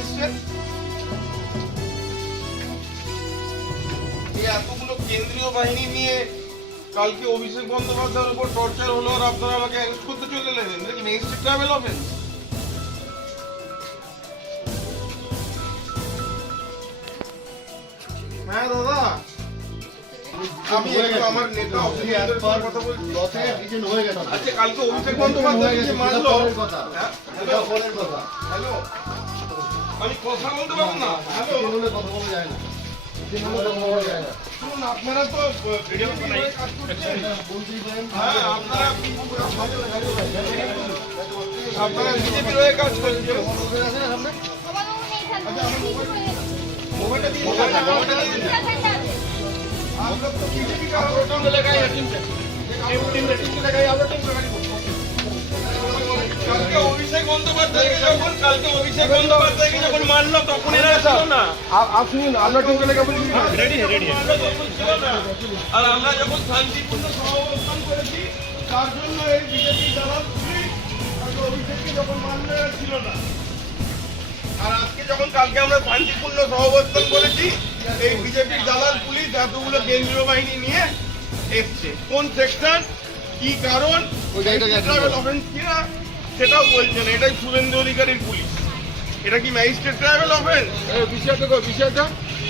এসছেন? এই এতগুলো কেন্দ্রীয় বাহিনী নিয়ে কালকে অভিষেক বন্দ্যোপাধ্যায়ের উপর টর্চার হলো আর আপনারা আমাকে অ্যারেস্ট করতে চলে এলেন, এটা কি ম্যাজিস্ট্রেট ট্রাভেল অফেন্স? হ্যাঁ দাদা, আমি একটু আমার নেতা অফিসারদের সাথে কথা বলছি। আচ্ছা, কালকে অভিষেক বন্দ্যোপাধ্যায় যে মানলো, হ্যাঁ? হ্যালো, আমি কথা বলতে পারবো না? হ্যালো, শুনুন, আপনারা তো ভিডিও বানাই কাজ করছেন। হ্যাঁ, আপনারা বিজেপির হয়ে কাজ করছেন। মোবাইলটা দিয়ে आप लोग तो बीजेपी का वोटों में लगाए हैं, टीम लगाई, आप लोग टीम लगाई। কালকে অভিষেক বন্দ্যোপাধ্যায়কে যখন মানলো তখন এরা ছিল না। आप सुनिए ना, আমরা টিম লেগে বলি রেডি আর আমরা যখন শান্তিপূর্ণ সহাবস্থান করেছি তার জন্য এই বিজেপি দালাল পুলিশ অভিষেককে যখন মানলো এরা ছিল না। আর আজকে যখন কালকে আমরা শান্তিপূর্ণ সহাবস্থান করেছি এই বিজেপির দালাল পুলিশ এতগুলো কেন্দ্রীয় বাহিনী নিয়ে এসছে। কোন সেকশন, কি কারণ, ট্রাভেল অফেন্স কিনা সেটাও বলছে না। এটাই শুভেন্দু অধিকারীর পুলিশ। এটা কি ম্যাজিস্ট্রেট ট্রাভেল অফেন্স? বিষয়টা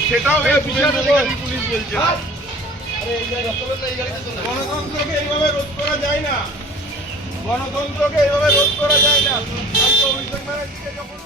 সেটাও শুভেন্দু অধিকারীর পুলিশ বলছে না। গণতন্ত্রকে এইভাবে রোধ করা যায় না, গণতন্ত্রকে এইভাবে রোধ করা যায় না। কালকে অভিষেক ব্যানার্জিকে যখন